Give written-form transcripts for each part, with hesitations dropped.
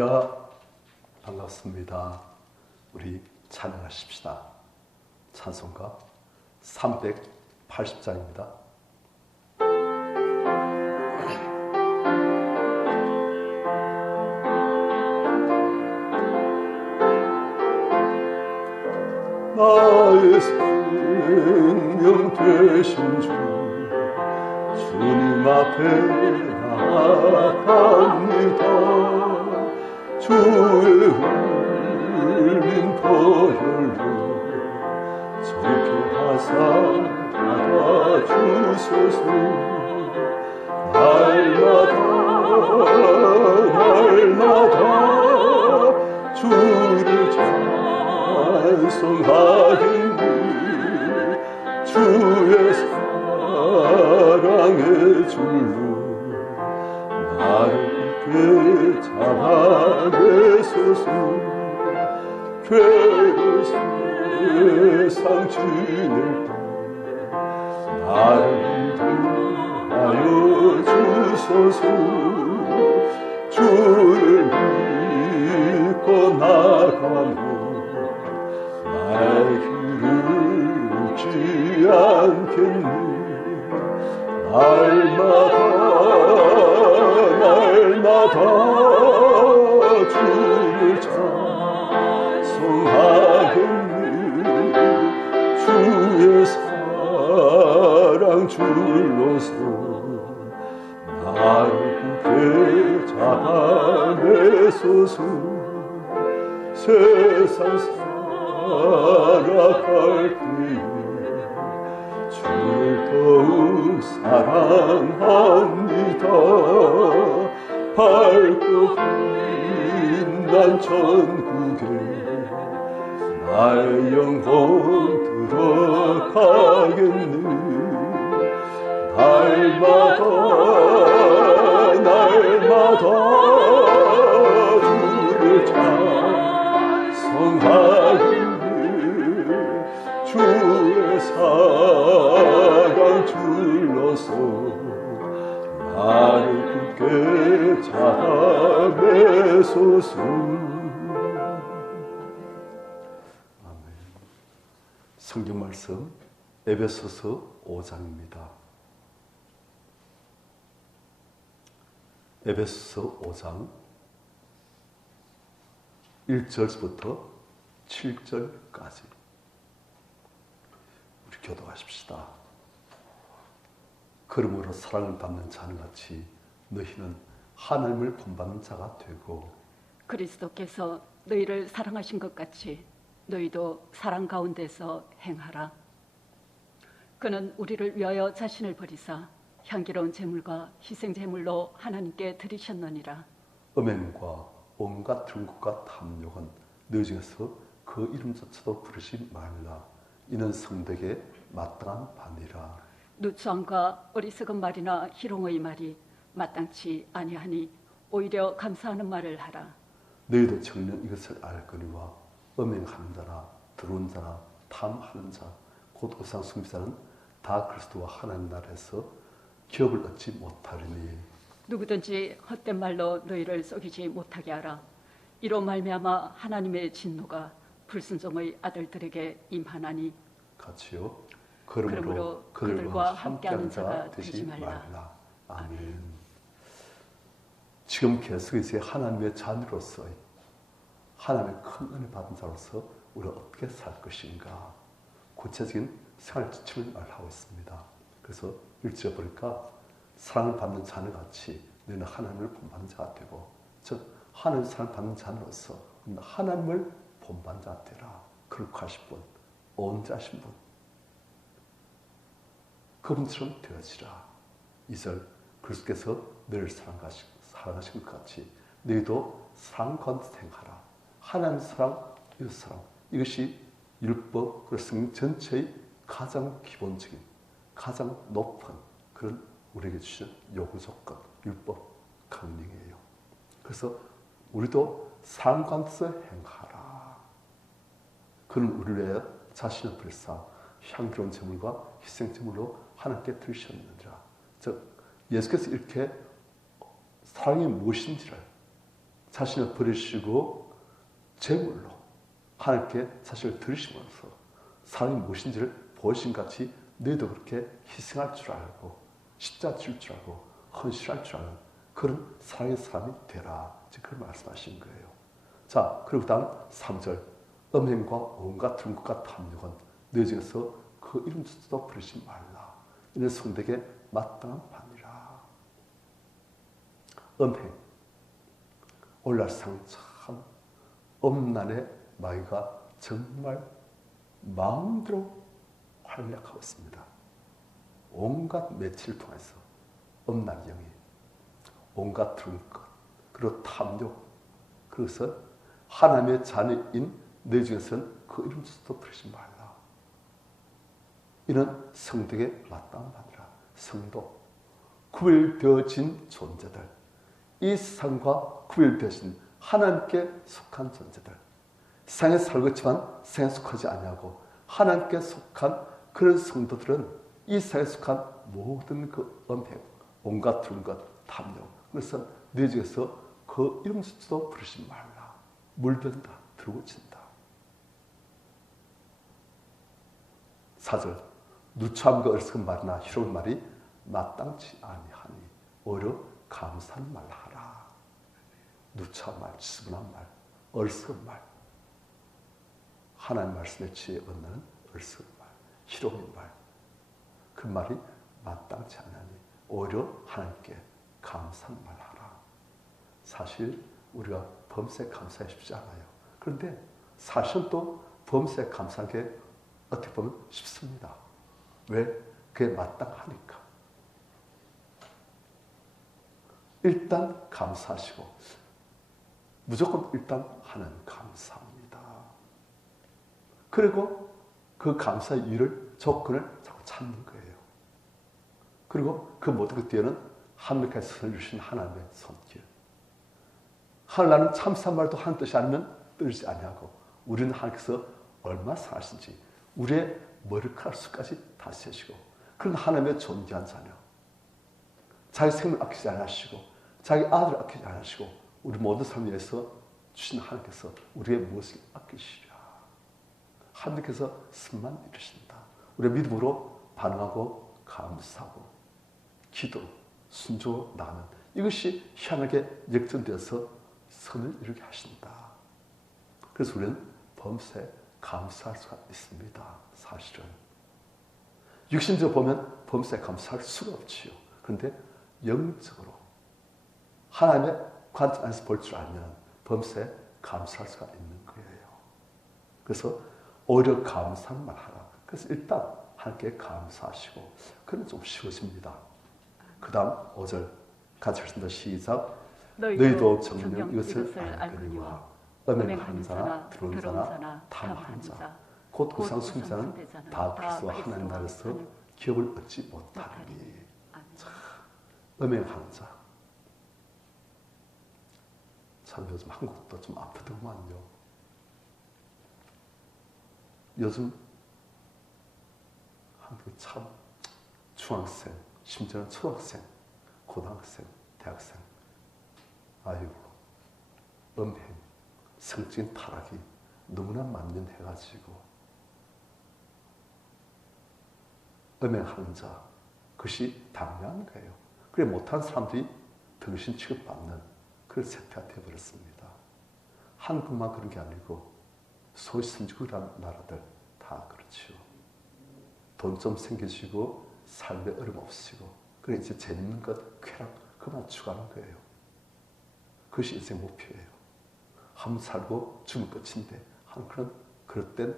할렐루야, 반갑습니다. 우리 찬양하십시다. 찬송가 380장입니다. 나의 생명 되신 주, 주님 앞에 나아갑니다. 주의 흘린 보혈로 정케 하사 받아주소서. 날마다 주를 찬송하겠니. 주의 사랑의 줄로 나를 굳게 잡아내소서. 괴로운 세상 지낼 때 나를 인도하여 주소서. 주를 믿고 나가며 나의 길을 잃지 않겠니. 날마다 주를 찬송하겠니. 주의 사랑 줄로서 나를 굳게 잡아내소서. 세상 살아갈 때에 주를 더욱 사랑합니다. 밝고 빛난 천국에 나의 영혼 들어가겠니. 날마다 주를 찬송하겠니. 주의 사랑 줄로서 나를 굳게 잡아내소서. 아멘. 성경 말씀 에베소서 5장입니다. 에베소서 5장 1절부터 7절까지 우리 교도하십시다. 그러므로 사랑을 받는 자는같이 너희는 하나님을 본받는 자가 되고 그리스도께서 너희를 사랑하신 것 같이 너희도 사랑 가운데서 행하라. 그는 우리를 위하여 자신을 버리사 향기로운 제물과 희생 제물로 하나님께 드리셨느니라. 음행과 온갖 등국과 탐욕은 너희 중에서 그 이름조차도 부르지 말라. 이는 성덕에 마땅한 바니라. 누추함과 어리석은 말이나 희롱의 말이 마땅치 아니하니 오히려 감사하는 말을 하라. 너희도 청년 이것을 알거니와 음행하는 자나 더러운 자나 탐하는 자 곧 우상 숭배자는 다 그리스도와 하나님 나라에서 기업을 얻지 못하리니. 누구든지 헛된 말로 너희를 속이지 못하게 하라. 이로 말미암아 하나님의 진노가 불순종의 아들들에게 임하나니. 같이요. 그러므로 그들과 함께하는 자가 되지 말라. 아멘. 지금 계속 이제 하나님의 자녀로서 하나님의 큰 은혜 받은 자로서 우리가 어떻게 살 것인가 구체적인 생활 지침을 말하고 있습니다. 그래서 일절 보니까 사랑을 받는 자녀같이 너희는 하나님을 본받는 자가 되고, 즉 하나님의 사랑을 받는 자녀로서 하나님을 본받는 자가 되라. 그렇게 하신 분, 온자하신 분, 그분처럼 되어지라. 2절 그리스도께서 너희를 사랑하신 것 같이 너희도 사랑 가운데 행하라. 하나님의 사랑, 이웃 사랑, 이것이 율법, 그리고 성경 전체의 가장 기본적인, 가장 높은 그런 우리에게 주신 요구 조건, 율법 강령이에요. 그래서 우리도 사랑 가운데서 행하라. 그는 우리를 자신을 불사 향기로운 제물과 희생 제물로 하나님께 드리셨느니라. 즉 예수께서 이렇게 사랑이 무엇인지를 자신을 버리시고 제물로 하나님께 자신을 드리시면서 사람이 무엇인지를 보신 같이 너희도 그렇게 희생할 줄 알고 십자가 질 줄 알고 헌신할 줄 아는 그런 사랑의 사람이 되라. 지금 그런 말씀하신 거예요. 자, 그리고 다음 3절 음행과 온갖 등국과 탐욕은 너희 중에서 그 이름 주도 부르지 말라. 이는 성되게 마땅한 바니라. 음행 오늘날 참 음란의 마귀가 정말 마음대로 활약하고 있습니다. 온갖 매체를 통해서 음란 영이 온갖 등것 그리고 탐욕 그래서 하나님의 자녀인 너희 중에서는 그 이름 주도 부르지 말라. 이는 성덕에 마땅한 바니라. 성도 구별되어진 존재들 이 세상과 구별되어진 하나님께 속한 존재들 세상에 살고 있지만 세상에 속하지 아니하고 하나님께 속한 그런 성도들은 이 세상에 속한 모든 그 음행 온갖 등것 탐욕 그래서 너희 중에서 그 이름 주도 부르지 말라. 물든다 들고 친다. 4절 누추함과 어리석은 말이나 희로운 말이 마땅치 아니하니 오히려 감사한 말을 하라. 누추한 말, 지저분한 말, 어리석은 말 하나님 말씀에 취해 얻는 어리석은 말, 희로운 말 그 말이 마땅치 않으니 오히려 하나님께 감사한 말을 하라. 사실 우리가 범사에 감사하기 쉽지 않아요. 그런데 사실은 또 범사에 감사하는 게 어떻게 보면 쉽습니다. 왜? 그게 마땅하니까. 일단 감사하시고 무조건 일단 하나님 감사합니다. 그리고 그 감사의 이유를 조건을 자꾸 찾는 거예요. 그리고 그 모든 것 뒤에는 한명까지 선을 주신 하나님의 손길. 하나님은 참선 말도 한 뜻이 아니면 뜨지 아니하고 우리는 하나님께서 얼마나 사랑하신지 우리의 머리카락 수까지 다 세시고 그런 하나님의 존귀한 자녀 자기 생명을 아끼지 않으시고 자기 아들을 아끼지 않으시고 우리 모든 삶 위해서 주신 하나님께서 우리의 무엇을 아끼시랴. 하나님께서 승만 이루신다. 우리의 믿음으로 반응하고 감사하고 기도, 순종으로 나는 이것이 희한하게 역전되어서 선을 이루게 하신다. 그래서 우리는 범사에 감사할 수가 있습니다. 사실은 육신적으로 보면 범사에 감사할 수가 없지요. 그런데 영적으로 하나님의 관점 안에서 볼 줄 알면 범사에 감사할 수가 있는 거예요. 그래서 오히려 감사한 말 하라. 그래서 일단 하나님께 감사하시고 그건 좀 쉬워집니다. 그 다음 5절 같이 하신다. 시작. 너희도 정녕 이것을 알거니와 음행하는 자나 들어온 자나 탐하는 자 곧 우상 숭배자는 다 그리스도와 하나님 나라에서 기업을 얻지 못하리니. 음행하는 자 참 요즘 한국도 좀 아프더만요. 요즘 한국이 참 중학생 심지어는 초등학생, 고등학생, 대학생 아이고 음행, 성적인 타락이 너무나 만연해가지고 음행하는 자 그것이 당연한 거예요. 그래 못한 사람들이 등신 취급받는 그런 세태가 되어버렸습니다. 한국만 그런 게 아니고 소위 선진국이라는 나라들 다 그렇지요. 돈 좀 생기시고 삶에 어려움 없으시고 그래 이제 재밌는 것 쾌락 그만 추구하는 거예요. 그것이 인생 목표예요. 한 번 살고 죽으면 끝인데 한 그런 그릇된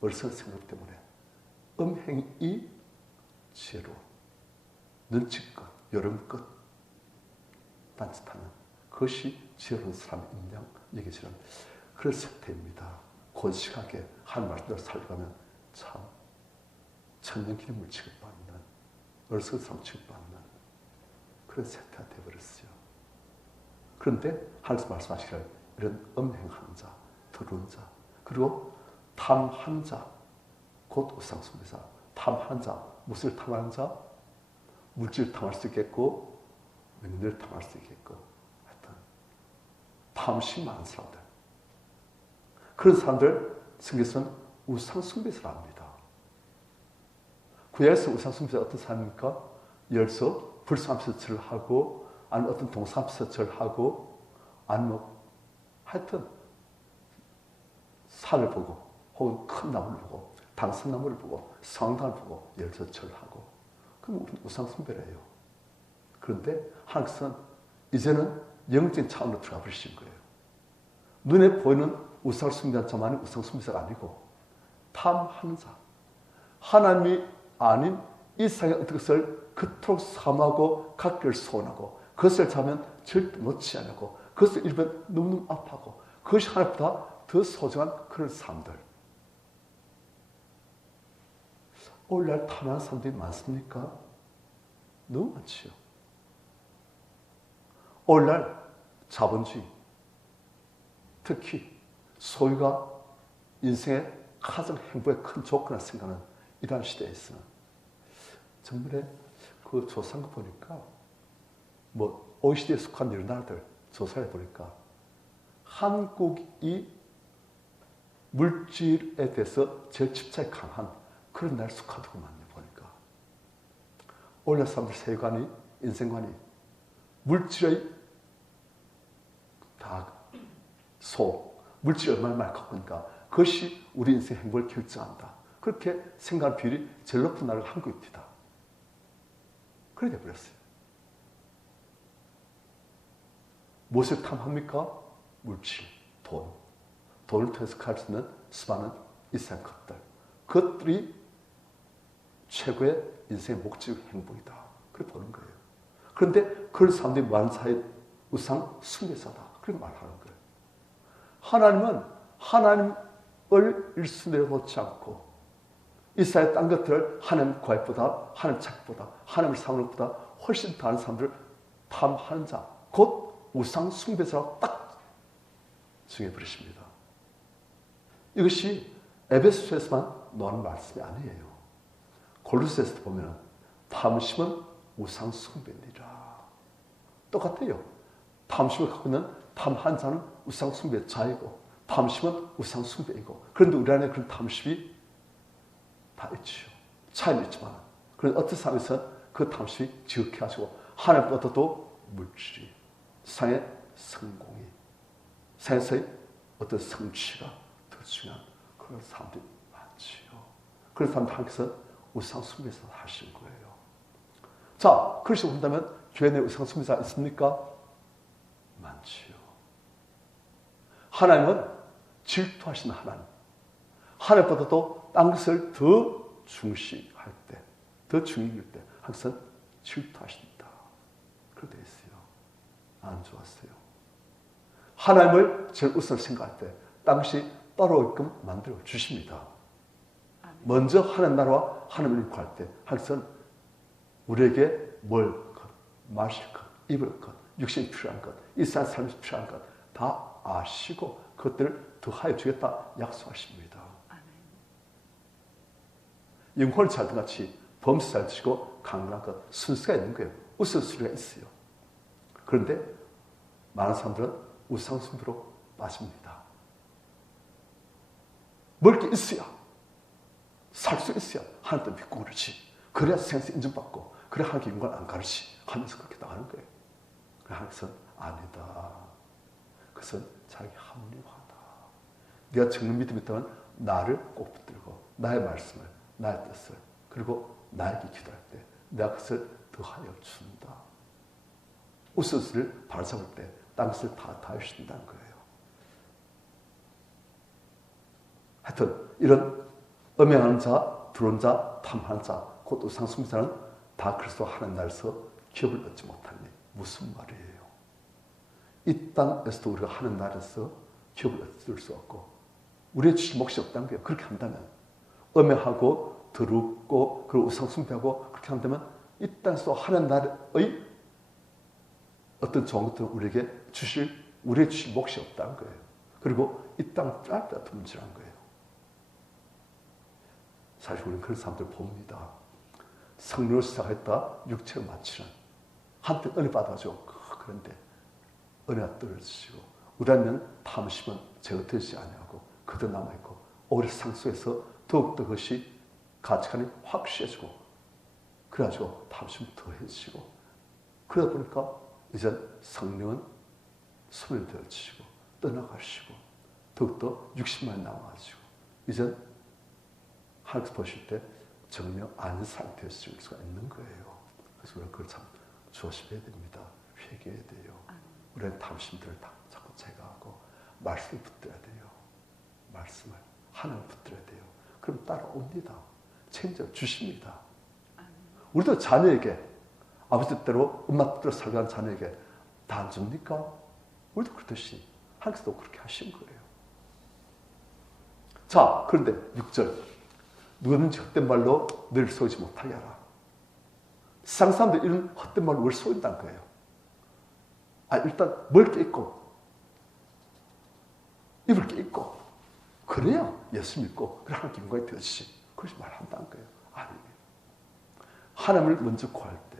어리석은 생각 때문에 음행이 지혜로 눈치껏 여름껏 딴짓하는 그것이 지혜로운 사람의 인양 얘기처럼 그런 세태입니다. 곧시하게 한 말대로 살아가면 참 천년기념물 취급받는 어리석은 사람 취급받는 그런 세태가 되어버렸어요. 그런데 하나님께서 말씀하시기를 이런 음행하는 자, 더러운 자, 그리고 탐하는 자, 곧 우상숭배자, 탐하는 자, 무엇을 탐하는 자? 물질을 탐할 수 있겠고 명예를 탐할 수 있겠고 하여튼 탐심이 많은 사람들. 그런 사람들 성경에서는 우상숭배자라 합니다. 구약에서 우상숭배자가 어떤 사람입니까? 예를 들어서 불상하면서 절을 하고, 아니면 어떤 동상하면서 절을 하고, 아니면 하여튼 산을 보고, 혹은 큰 나무를 보고, 당산나무를 보고, 성당을 보고, 예를 들어서 절을 하고, 그럼 우리는 우상숭배를 해요. 그런데 하나님께서는 이제는 영적인 차원으로 들어가 버리신 거예요. 눈에 보이는 우상을 숭배하는 자만이 우상숭배자가 아니고 탐하는 자, 하나님이 아닌 이 세상의 어떤 것을 그토록 사모하고 갖기를 소원하고 그것을 잡으면 절대 놓지 않고 그것을 잃으면 너무너무 아파하고 그것이 하나님보다 더 소중한 그런 사람들. 오늘날 탐하는 사람들이 많습니까? 너무 많지요. 오늘날 자본주의, 특히 소유가 인생의 가장 행복의 큰 조건이라 생각하는 이러한 시대에서 정말에 그 조사한 거 보니까 뭐 OECD에 속한 여러 나라들 조사해 보니까 한국이 물질에 대해서 제일 집착이 강한 그런 나라에 속하더구만요. 보니까 오늘날 사람들 세계관이 인생관이 물질의 다 물질이 얼마나 많이 갖고 있는가 그것이 우리 인생 행복을 결정한다. 그렇게 생각하는 비율이 제일 높은 나라가 한국입니다. 그렇게 돼버렸어요. 무엇을 탐합니까? 물질, 돈. 돈을 통해서 갈 수 있는 수많은 이상한 것들. 그것들이 최고의 인생의 목적 행복이다. 그렇게 보는 거예요. 그런데 그런 사람들이 많은 사이에 우상 숭배자다. 그렇게 말하는 거예요. 하나님은 하나님을 일순위에 놓지 않고 이 사회의 딴 것들을 하나님 구하기보다 하나님 찾기보다 하나님을 사모하는 것보다 훨씬 다른 사람들을 탐하는 자, 곧 우상 숭배자라고 딱 정해버리십니다. 이것이 에베소서에서만 나오는 말씀이 아니에요. 골로새서도 보면 탐심은 우상 숭배니라. 똑같아요. 탐심을 갖고 있는 탐한 자는 우상 숭배자이고 탐심은 우상 숭배이고 그런데 우리 안에 그런 탐심이 다 있죠. 차이는 있지만 그런데 어떤 사람에서 그 탐심이 지극해 가지고 하나님보다도 물질이 세상의 성공이 세상에서의 어떤 성취가 더 중요한 그런 사람들이 많지요. 그런 사람들 하나님께서 우상 숭배자 하신 거예요. 자, 그렇게 본다면 교회 내에 우상 숭배자가 있습니까? 많지요. 하나님은 질투하시는 하나님. 하나님보다도 딴 것을 더 중시할 때, 더 중요할 때 항상 질투하신다. 그렇게 되어 있어요. 안 좋았어요. 하나님을 제일 우선 생각할 때 딴 것이 따라오게끔 만들어 주십니다. 먼저 하나님 나라와 하나님을 구할 때 항상 우리에게 먹을 것, 마실 것, 입을 것, 육신이 필요한 것, 이 세상 삶이 필요한 것 다 아시고 그것들을 더하여 주겠다 약속하십니다. 영혼을 살던 같이 범수 잘 드시고 강건한 것, 순수가 있는 거예요. 우선순위가 있어요. 그런데 많은 사람들은 우상숭배로 빠집니다. 먹을 게 있어야, 살 수 있어야 하나님도 믿고 그렇지. 그래야 생수 인정받고 그래야 하나님께 영광을 안 가르치 하면서 그렇게 나가는 거예요. 하나님께서는 아니다. 그것은 자기 합리화다. 네가 정말 믿음이 있다면 나를 꼭 붙들고 나의 말씀을, 나의 뜻을 그리고 나에게 기도할 때 내가 그것을 더하여 준다. 우선순위를 바로잡을 때 딴 것을 다 다해주신다는 거예요. 하여튼 이런 음행하는 자, 드러운 자, 탐하는 자, 곧 우상숭배자는 다 그리스도 하나님 나라에서 기업을 얻지 못하니 무슨 말이에요? 이 땅에서도 우리가 하나님 나라에서 기업을 얻을 수 없고 우리의 주실 몫이 없다는 거예요. 그렇게 한다면 음행하고 더럽고 그리고 우상숭배하고 그렇게 한다면 이 땅에서 하나님 나라의 어떤 좋은 것들은 우리에게 우리의 주실 몫이 없다는 거예요. 그리고 이 땅을 짧다 둠질한 거예요. 사실 우리는 그런 사람들 봅니다. 성령을 시작했다 육체를 마치는 한때 은혜 받아가지고 그런데 은혜가 떨어지고 우리 안에는 탐심은 제거되지 아니하고 그대로 남아있고 오히려 상속에서 더욱더 그것이 가치관이 확실해지고 그래가지고 탐심이 더해지고 그러다 보니까 이제 성령은 소멸되어지고 떠나가시고 더욱더 육신만 남아가지고 이제 하나님께서 보실 때 정령 아닌 상태에 쓰일 수가 있는 거예요. 그래서 우리가 그걸 참 조심해야 됩니다. 회개해야 돼요. 우리는 탐심들을 다 자꾸 제거하고 말씀을 붙들어야 돼요. 말씀을 하나님 붙들어야 돼요. 그럼 따라옵니다. 책임져 주십니다. 우리도 자녀에게 아버지 뜻대로 엄마 뜻대로 살아가는 자녀에게 다 안 줍니까? 우리도 그렇듯이 하나님께서도 그렇게 하신 거예요. 자, 그런데 6절 누구든지 헛된 말로 너를 속이지 못하게 하라. 세상 사람들이 이런 헛된 말로 뭘 속인다는 거예요. 일단 뭘 깨있고 입을 깨있고 그래야 예수 믿고 그래 하나님 기분이 되어지지. 그렇게 말한다는 거예요. 아니에요. 하나님을 먼저 구할 때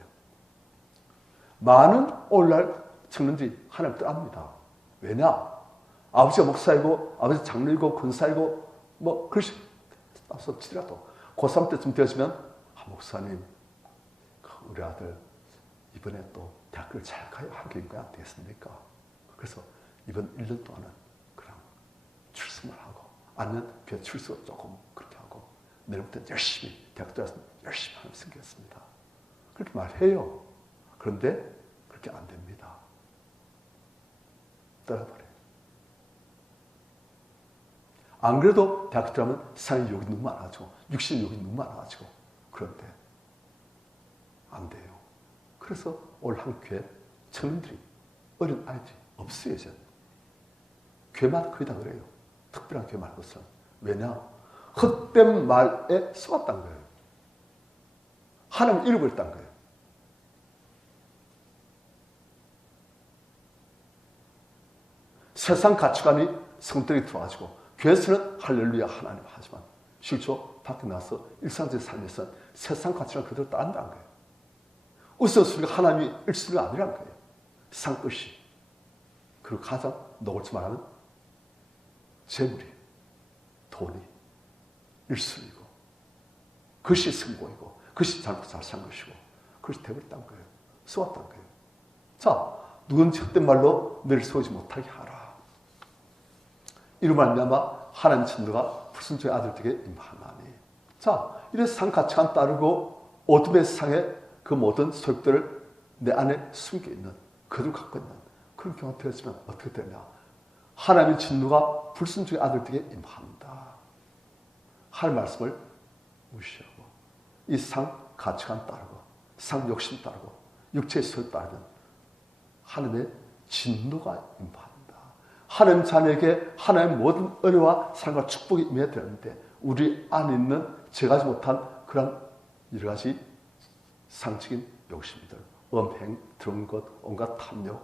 많은 오늘날 청년들이 하나님을 떠납니다. 왜냐? 아버지가 목사이고 아버지 장로이고 권사이고 뭐 그렇지 앞서 치더라도 고3 때쯤 되어지면 목사님 우리 아들 이번에 또 대학교를 잘 가야 하겠는가 안 되겠습니까? 그래서 이번 1년 동안은 그냥 출석만 하고 아니면 비출석 조금 그렇게 하고 내일부터 열심히 대학 들어가서 열심히 하면 생겼습니다. 그렇게 말해요. 그런데 그렇게 안 됩니다. 떠나버려요. 안 그래도 대학 들어가면 세상에 욕이 너무 많아가지고 육신의 욕이 너무 많아가지고 그런데 안 돼요. 그래서 오늘 한 교회 청년들이 어린 아이들이 없어요. 이제. 교회마다 거의 다 그래요. 특별한 교회 말고서는. 왜냐? 헛된 말에 속았다는 거예요. 하나님을 잃어버렸다는 거예요. 세상 가치관이 성들이 들어가지고 교회에서는 할렐루야 하나님 하지만 실제 밖에 나와서 일상적인 삶에서는 세상 가치관 그대로 따른다는 거예요. 우선순위가 하나님이 1순위가 아니라는 거예요. 세상 것이. 그리고 가장 노골지 말하는 재물이, 돈이 1순위고 그것이 성공이고 그것이 잘 산 것이고 그것이 되버렸다는 거예요. 쏘았다는 거예요. 자, 누군지 헛된 말로 너를 속이지 못하게 하라. 이로 말미암아 하나님 진노가 불순종의 아들들에게 임하나니. 자, 이런 세상 가치관 따르고 어둠의 세상에 그 모든 소욕들을 내 안에 숨겨있는 그들 갖고 있는 그런 경우가 되어지면 어떻게 되냐. 하나님의 진노가 불순종의 아들들에게 임한다. 하나님 말씀을 무시하고 이 세상 가치관 따르고 세상 욕심 따르고 육체의 소욕 따르면 하나님의 진노가 임한다. 하나님 자녀에게 하나님의 모든 은혜와 사랑과 축복이 임해야 되는데 우리 안에 있는 제가 하지 못한 그런 여러 가지 상적인 욕심들, 음행, 드러운 것, 온갖 탐욕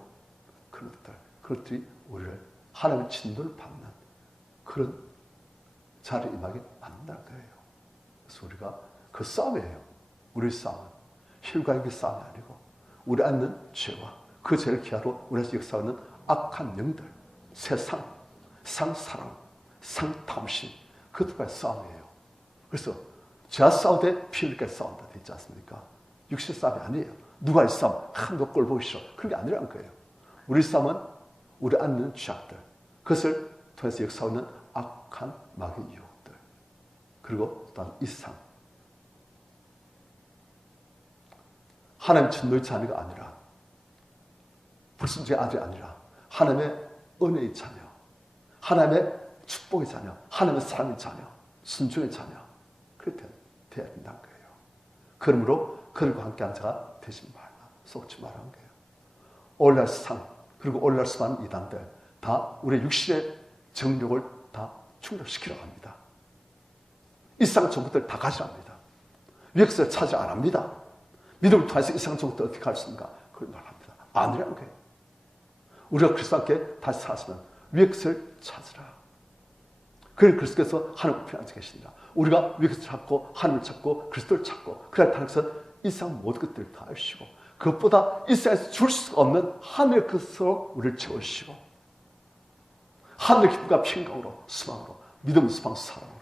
그런 것들, 그것들이 우리를 하나님의 진노를 받는 그런 자리에 임하게 만든다는 거예요. 그래서 우리가 그 싸움이에요. 우리 싸움은 혈과의 싸움이 아니고 우리 안에 있는 죄와 그 죄를 기하로 우리에서 역사하는 악한 영들, 세상, 상사랑, 상탐심 그것들과의 싸움이에요. 그래서 죄와 싸우되 피 흘리게 싸운다 되지 않습니까? 육신 싸움이 아니에요. 누가의 싸움, 너 꼴 보기 싫어. 그런 게 아니라는 거예요. 우리 싸움은 우리 안에 있는 죄악들, 그것을 통해서 역사하는 악한 마귀의 유혹들, 그리고 또한 이 세상, 하나님 진노의 자녀가 아니라 불순종의 아들이 아니라 하나님의 은혜의 자녀, 하나님의 축복의 자녀, 하나님의 사랑의 자녀, 순종의 자녀 그렇게 되어야 된다는 거예요. 그러므로 그들과 함께한 자가 되지 말라, 속지 말라는 거예요. 오늘날 세상 그리고 오늘날 수많은 이단들 다 우리의 육신의 정욕을 다 충족시키려고 합니다. 이 세상 정복들 다 가지랍니다. 위에서 차지 안 합니다. 믿음을 통해서 이 세상 정복들 어떻게 할 수 있는가? 그걸 말합니다. 아니라는 거예요. 우리가 그리스도와 함께 다시 살았으면 위의 것을 찾으라. 그래서 그리스도께서 하나님을 편하게 계신다. 우리가 위의 것을 찾고 하나님을 찾고 그리스도를 찾고 그래야 하나님께서 이 세상 모든 것들을 다 하시고 그것보다 이 세상에서 줄 수 없는 하늘의 것으로 우리를 채우시고 하늘의 기쁨과 평강으로, 소망으로, 믿음, 소망, 사랑으로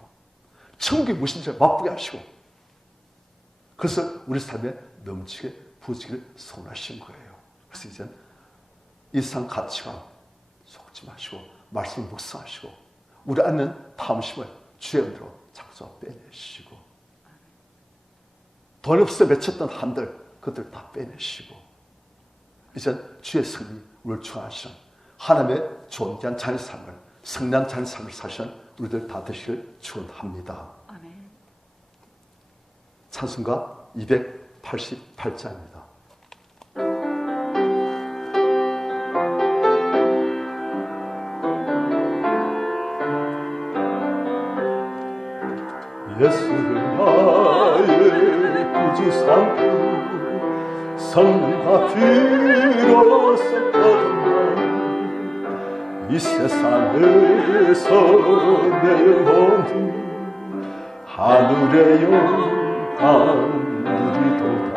천국의 무신을 맛보게 하시고, 그래서 우리 삶에 넘치게 부어지기를 소원하신 거예요. 그래서 이제 이 세상 가치관 속지 마시고 말씀을 묵상하시고 우리 안는 탐심을 주의 은혜로 작사 빼내시고, 돈 없어 맺혔던 한들 그것들 다 빼내시고, 이제 주의 성령이 우리를 충만하시는 하나님의 존귀한 자녀의 삶을, 성난 자녀의 삶을 사시는 우리들 다 되시길 축원합니다. 아멘. 찬송가 288장입니다. 예수를 나의 구주 삼고 성령과 비로소 거듭난 이 세상에서 내 영혼이 하늘의 영광 누리도다.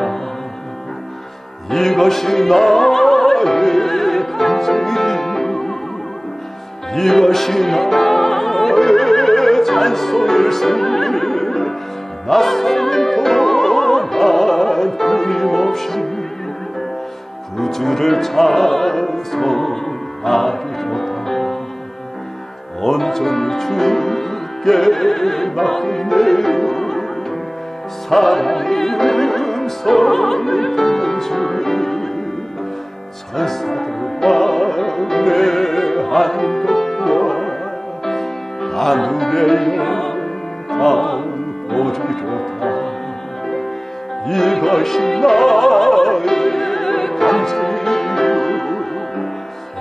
이것이 나의 간증이요, 이것이 나의 찬송일세. 나 사는 동안 끊임없이 구주를 찬송하리로다. 온전히 주께 맡기네요. 사랑의 음성을 듣는 주, 천사들 왕래하는 것과 하늘의 영광 보리로다. 이것이 나의 간증이요,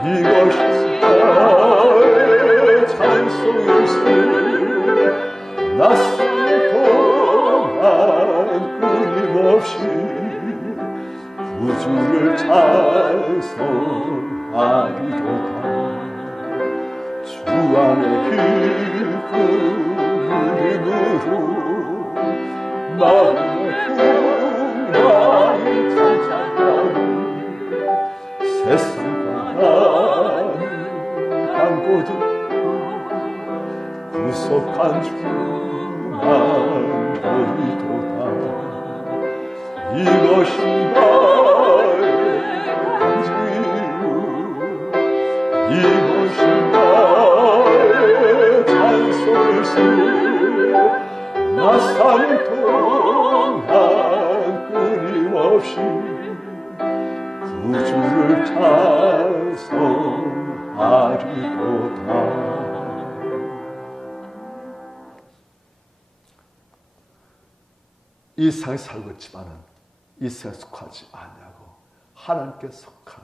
이것이 나의 찬송일세. 낯선 동안 끊임없이 구주를 찬송하리로다. 주 안에 기쁜 울림으로 마음의 풍랑이 찬찬하니 세상과 나는 간고도 구속한 주만 보리도다. 이것이 나의 간증이요, 이것이 나의 찬송일세. 나 사는 동안 끊임없이 구주를 찬송하리로다. 이 세상에 살고 있지만은 이 세상에 속하지 아니하고 하나님께 속한,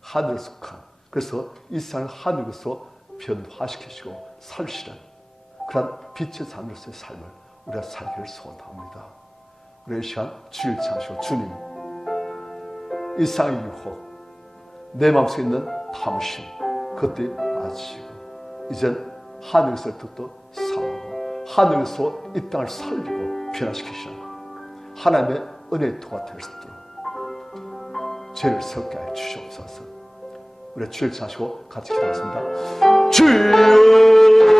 하늘에 속한, 그래서 이 세상을 하늘에서 변화시키시고 살시는 그런 빛의 자녀로서의 삶을 우리가 살기를 소원합니다. 우리 이 시간 주일 찬양하시고, 주님, 이 세상의 유혹, 내 마음속에 있는 탐심, 그것들이 나아지고 이젠 하늘에서 뜻도 사하고 하늘에서 이 땅을 살리고 변화시키시는 하나님의 은혜의 토가 될 수 있도록 죄를 섞게 하여 주시옵소서. 우리 주일 찬양하시고 같이 기도하겠습니다. 주여